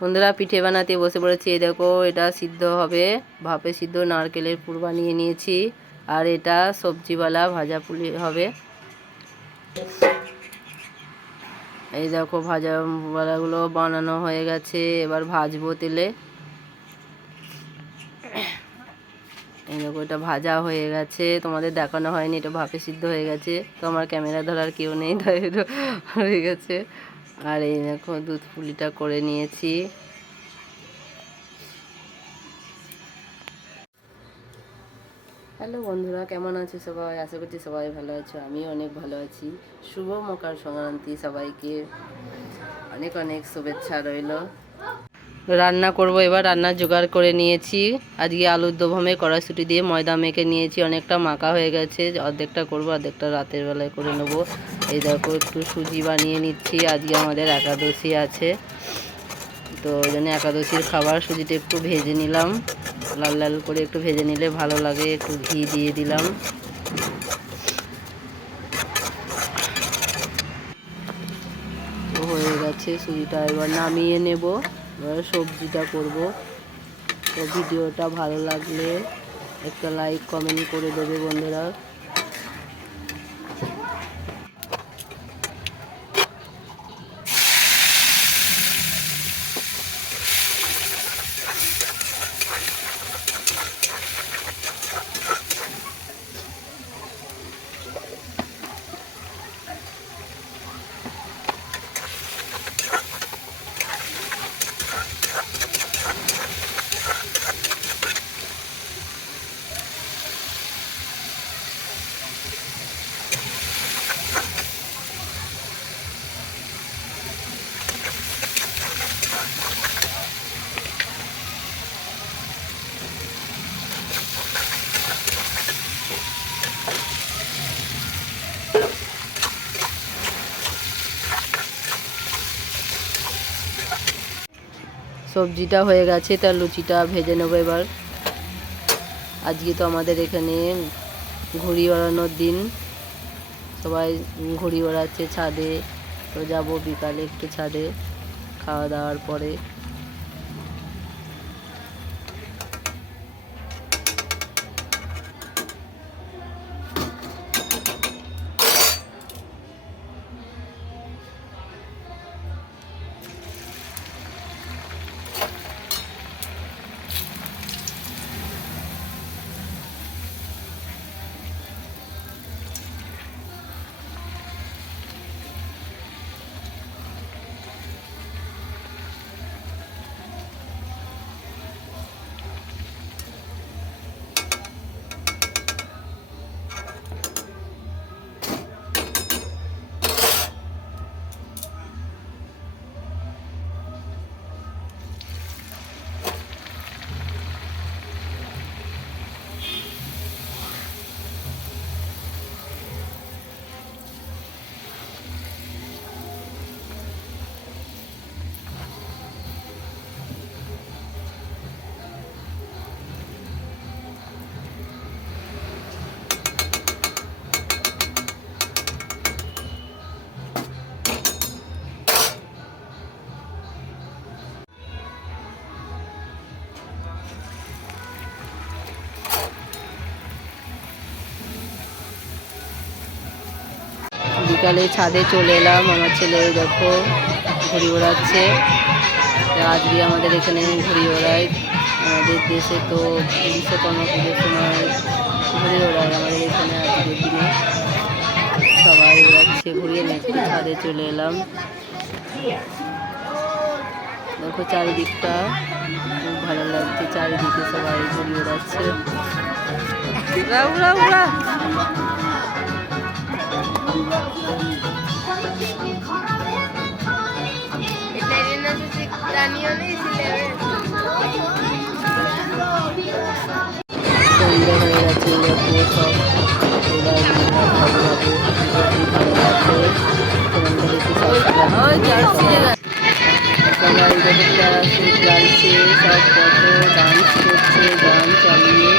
বন্ধুরা পিঠে বানাতে বসে পড়েছি। এই দেখো এটা সিদ্ধ হবে, ভাপে সিদ্ধ নারকেলের পুর বানিয়ে নিয়েছি। আর এটা সবজিওয়ালা ভাজা পুলি হবে। এই দেখো ভাজাওয়ালাগুলো বানানো হয়ে গেছে, এবার ভাজবো তেলে। এই দেখো এটা ভাজা হয়ে গেছে, তোমাদের দেখানো হয়নি, এটা ভাপে সিদ্ধ হয়ে গেছে। তো আমার ক্যামেরা ধরার কেউ নেই, তাই হয়ে গেছে। আর এই দেখো দুধ পুলিটা করে নিয়েছি। হ্যালো বন্ধুরা, কেমন আছো সবাই? আশা করছি সবাই ভালো আছো, আমিও অনেক ভালো আছি। শুভ মকর সংক্রান্তি, সবাইকে অনেক অনেক শুভেচ্ছা রইল। রান্না করব, এবার রান্নার জোগাড় করে নিয়েছি। আজকে আলুর দোভামে কড়াইশুঁটি দিয়ে ময়দা মেখে নিয়েছি, অনেকটা মাখা হয়ে গেছে। অর্ধেকটা করব, অর্ধেকটা রাতের বেলায় করে নেব। এই দেখো একটু সুজি বানিয়ে নিচ্ছি, আজকে আমাদের একাদশী আছে, তো ওই জন্য একাদশীর খাবার। সুজিটা একটু ভেজে নিলাম, লাল লাল করে একটু ভেজে নিলে ভালো লাগে। একটু ঘি দিয়ে দিলাম। তো হয়ে গেছে সুজিটা, এবার নামিয়ে নেব। এবার সবজিটা করব। তো ভিডিওটা ভালো লাগলে একটা লাইক কমেন্ট করে দেবে বন্ধুরা। সবজিটা হয়ে গেছে, তার লুচিটা ভেজে নেবো এবার। আজকে তো আমাদের এখানে ঘুড়ি ওড়ানোর দিন, সবাই ঘুড়ি ওড়াচ্ছে ছাদে। তো যাব বিকালে একটু ছাদে খাওয়া দাওয়ার পরে। বিকালে ছাদে চলে এলাম, আমার ছেলে দেখো ঘুড়ি ওড়াচ্ছে। আজকে আমাদের এখানে ঘুড়ি ওড়ায়, আমাদের দেশে তো বিশ্বকর্মা পুজোর সময় ঘুড়ি ওড়ায়। আমাদের এখানে আজকের দিনে সবাই ওড়াচ্ছে, ঘুরিয়ে নিচ্ছে। ছাদে চলে এলাম, দেখো চারিদিকটা খুব ভালো লাগছে, চারিদিকে সবাই ঘুড়ি ওড়াচ্ছে। উড়া উড়া উড়া। সন্ধ্যে হয়ে গেছে, সব সবাই জ্বালছে, সব কত ডান্স করছে, গান চালিয়ে।